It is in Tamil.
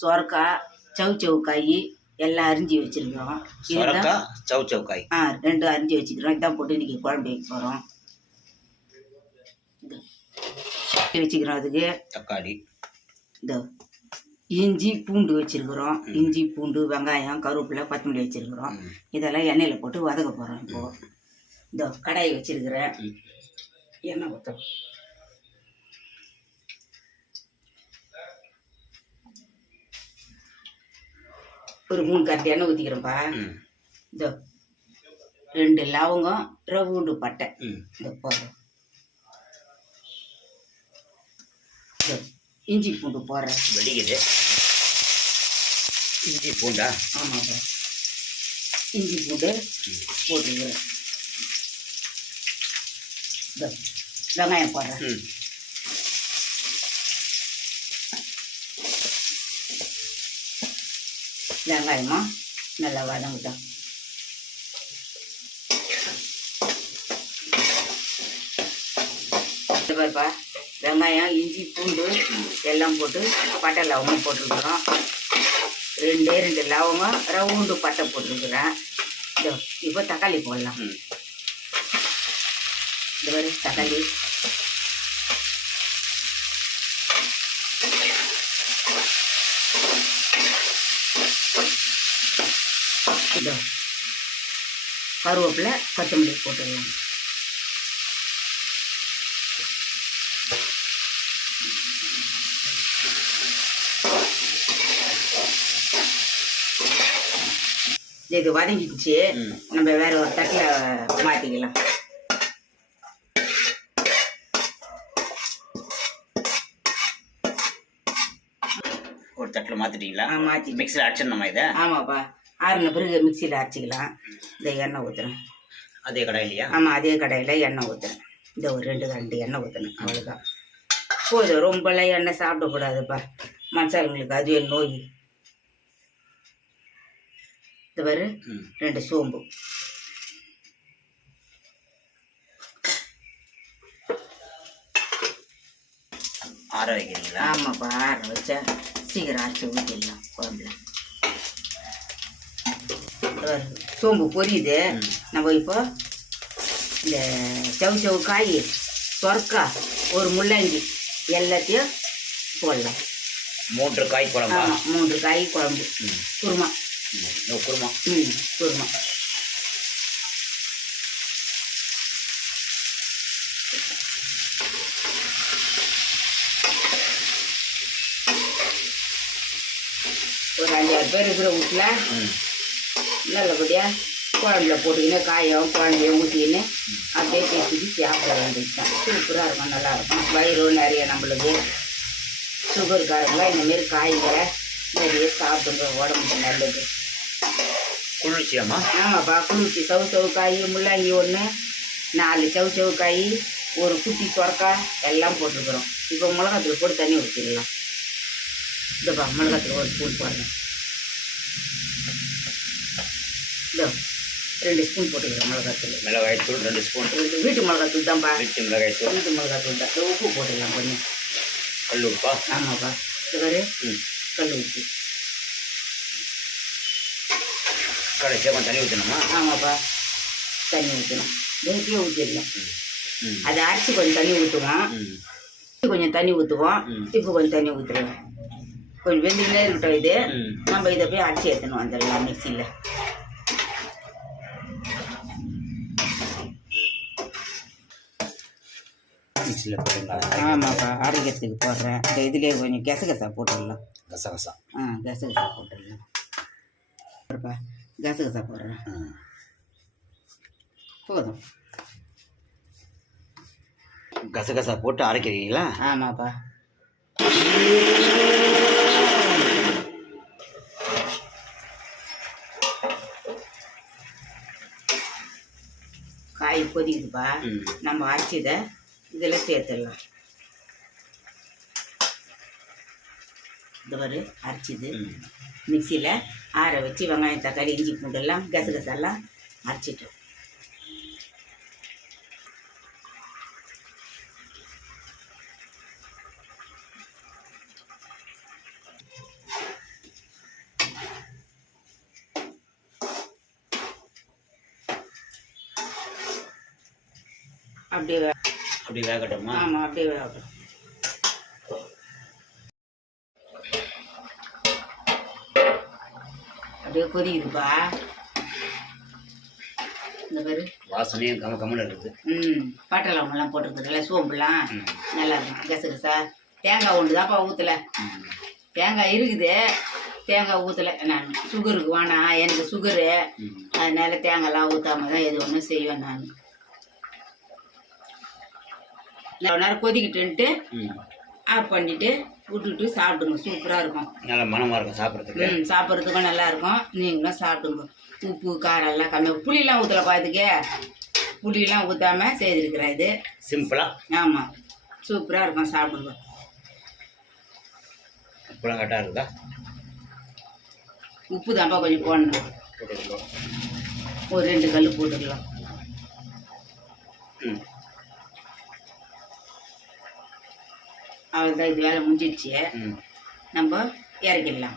சொரக்காய் சவுச்சவுக்காய் எல்லாம் அரிஞ்சு வச்சுருக்கிறோம். சொரக்காய் சவுச்சவுக்காய் 2 அரிஞ்சு வச்சுக்கிறோம். இதான் போட்டு இன்றைக்கி குழம்பு வைக்க போகிறோம். வச்சுக்கிறோம். அதுக்கு தக்காளி, இந்த இஞ்சி பூண்டு வச்சுருக்குறோம். இஞ்சி பூண்டு வெங்காயம் கருவேப்பிலை கொத்தமல்லி வச்சுருக்குறோம். இதெல்லாம் எண்ணெயில் போட்டு வதக்க போகிறோம். இப்போது இந்த கடாயை வச்சுருக்கிறேன். எண்ணெய் ஊற்றணும். ஒரு 3 கரண்டி எண்ணெய் ஊற்றிக்கிறோம்ப்பா. இந்த 2 லவங்கம் ரவுண்டு பட்டை இந்த போடுறோம். இஞ்சி பூண்டு போடுறேன். வெடிக்குது இஞ்சி பூண்டா? ஆமாப்பா, இஞ்சி பூண்டு போட்டுக்கிறேன். வெங்காயம் போடுறேன். வெங்காயமா நல்லா வதங்கிட்டோம். பாருப்பா, வெங்காயம் இஞ்சி பூண்டு எல்லாம் போட்டு பட்டை லவங்கம் போட்டிருக்கிறோம். 2 லவங்கம் ரவுண்டு பட்டை போட்டிருக்கிறேன். இப்போ தக்காளி போடலாம். இந்த மாதிரி தக்காளி கருவேப்பிலை கொத்தமல்லி போட்டுடலாம். இது வதங்கிடுச்சு. நம்ம வேற ஒரு தட்டில் மாற்றிக்கலாம். ஒரு தட்டில் மாற்றிட்டீங்களா? மாற்றி மிக்சியில் அரைச்சிடணுமா இதை? ஆமாப்பா, ஆறுன பிறகு மிக்சியில் அரைச்சிக்கலாம். இந்த எண்ணெய் ஊற்றுறேன். அதே கடாயிலையா? ஆமாம், அதே கடாயில் எண்ணெய் ஊற்றுறேன். இந்த ஒரு 2 கரண்டி எண்ணெய் ஊற்றணும். அவ்வளோதான் போதும். ரொம்பலாம் எண்ணெய் சாப்பிடக்கூடாதுப்பா, மனுஷங்களுக்கு அதுவே நோய். இந்த பாரு 2 சோம்பு, ஆற வைக்கிறீங்களா? ஆமாப்பா, ஆற வச்சா சீக்கிரம் அரைச்சி ஊற்றிடலாம் குழம்புல. சோம்பு பொரியுது. நம்ம இப்போ இந்த சவு காய், சொரக்காய், ஒரு முள்ளங்கி எல்லாத்தையும் போடலாம். 3 காய் குழம்பு. ஆமாம், 3 காய் குழம்பு. குருமா குருமா. குருமா. ஒரு 5-6 பேர் இருக்கிற வீட்டில் நல்லபடியாக குழம்புல போட்டுக்கின்னு காயும் குழந்தையும் ஊற்றிக்கின்னு அப்படியே பேசிட்டு சாப்பிட வேண்டியது தான். சூப்பராக இருக்கும், நல்லாயிருக்கும். வயிறு நிறைய நம்மளுக்கு சுகருக்காரங்களாம் இந்தமாரி காய்களை நிறைய சாப்பிடுங்க, உடம்புக்கு நல்லது. குளிர்ச்சியாம்மா? ஆமாப்பா, குளிர்ச்சி. சவு காய், முள்ளங்கி 1, 4 சவு காய், ஒரு குட்டி சொரக்காய் எல்லாம் போட்டுருக்குறோம். இப்போ மிளகாத்தூள் போட்டு தண்ணி ஊற்றிடலாம். இதப்பா மிளகாத்தூள் ஒரு ஸ்பூன் போடுறேன். 2 ஸ்பூன் போட்டுக்கிறோம் மிளகாத்தூள். மிளகாய்த்தூள் 2 ஸ்பூன். வீட்டு மிளகாத்தூள் தான்ப்பா. வீட்டு மிளகாய்த்தூள். வீட்டு மிளகாத்தூள் தான். உப்பு போட்டுக்கலாம் கொஞ்சம். கல் உப்பா? ஆமாப்பா, இது கல் உப்பு. கடைசியாக கொஞ்சம் தண்ணி ஊற்றணுமா? ஆமாப்பா, தண்ணி ஊற்றணும். வெறுப்பே ஊற்றிடலாம். அதை அரைச்சி கொஞ்சம் தண்ணி ஊற்றுவோம். கொஞ்சம் தண்ணி ஊற்றுவோம். இப்போ கொஞ்சம் தண்ணி ஊற்றுருவோம். கொஞ்சம் வெந்துக்கிட்டே இருக்கட்டும். இது நம்ம இதை போய் அரைச்சி ஏற்றணும் வந்துடலாம் மிக்சியில். ஆமாப்பா, அரைக்கிறதுக்கு போடுறேன். இந்த இதுலேயே கொஞ்சம் கசகசா போட்டுடலாம். கசகசா? கசகசா போட்டுடலாம். கசகசா போடுறேன். போதும். கசகசா போட்டு அரைக்கிறீங்களா? ஆமாப்பா. காய் கொதிக்குதுப்பா. நம்ம அரைச்சதை இதில் சேர்த்துடலாம். இந்த மாதிரி அரைச்சிது மிக்சியில் ஆற வச்சு வெங்காயம் தக்காளி இஞ்சி பூண்டெல்லாம் கசகசாலாம் அரைச்சிட்டோம். அப்படியே அப்படி வேகட்டுமா? ஆமாம், அப்படியே வேகட்டும். அப்படியே கொதிக்குதுப்பா. இந்த பேர் வாசனையும் கம்மன்னு இருக்குது. பட்டை லவங்கெல்லாம் போட்டுருக்குதுல்ல, சோம்புலாம் நல்லா இருக்கும். கசகசா தேங்காய் ஒன்று தான்ப்பா ஊற்றலை. தேங்காய் இருக்குது, தேங்காய் ஊற்றலை. நான் சுகருக்கு வேணாம், எனக்கு சுகரு, அதனால தேங்காய்லாம் ஊற்றாம தான் எது ஒன்றும் செய்வேன் நான். நேரம் கொதிக்கிட்டுன்ட்டு ஆஃப் பண்ணிவிட்டு விட்டுட்டு சாப்பிடுங்க. சூப்பராக இருக்கும், நல்லா மனமாக இருக்கும் சாப்பிட்றதுக்கு. சாப்பிட்றதுக்கும் நல்லா இருக்கும். நீங்களும் சாப்பிடுங்க. உப்பு காரம் எல்லாம் கம்மியாக, புளியெலாம் ஊற்றலப்பா இதுக்கு. புளியெலாம் ஊற்றாம செய்திருக்கிறேன் இது சிம்பிளாக. ஆமாம், சூப்பராக இருக்கும், சாப்பிடுங்க. உப்புலாம் கரெக்டாக இருக்குதா? உப்பு தான்ப்பா கொஞ்சம் போடணும், போட்டுக்கலாம். ஒரு 2 கல் போட்டுக்கலாம். அவ்வளோதான், இது வேலை முடிஞ்சிடுச்சு. நம்ம இறக்கிடலாம்.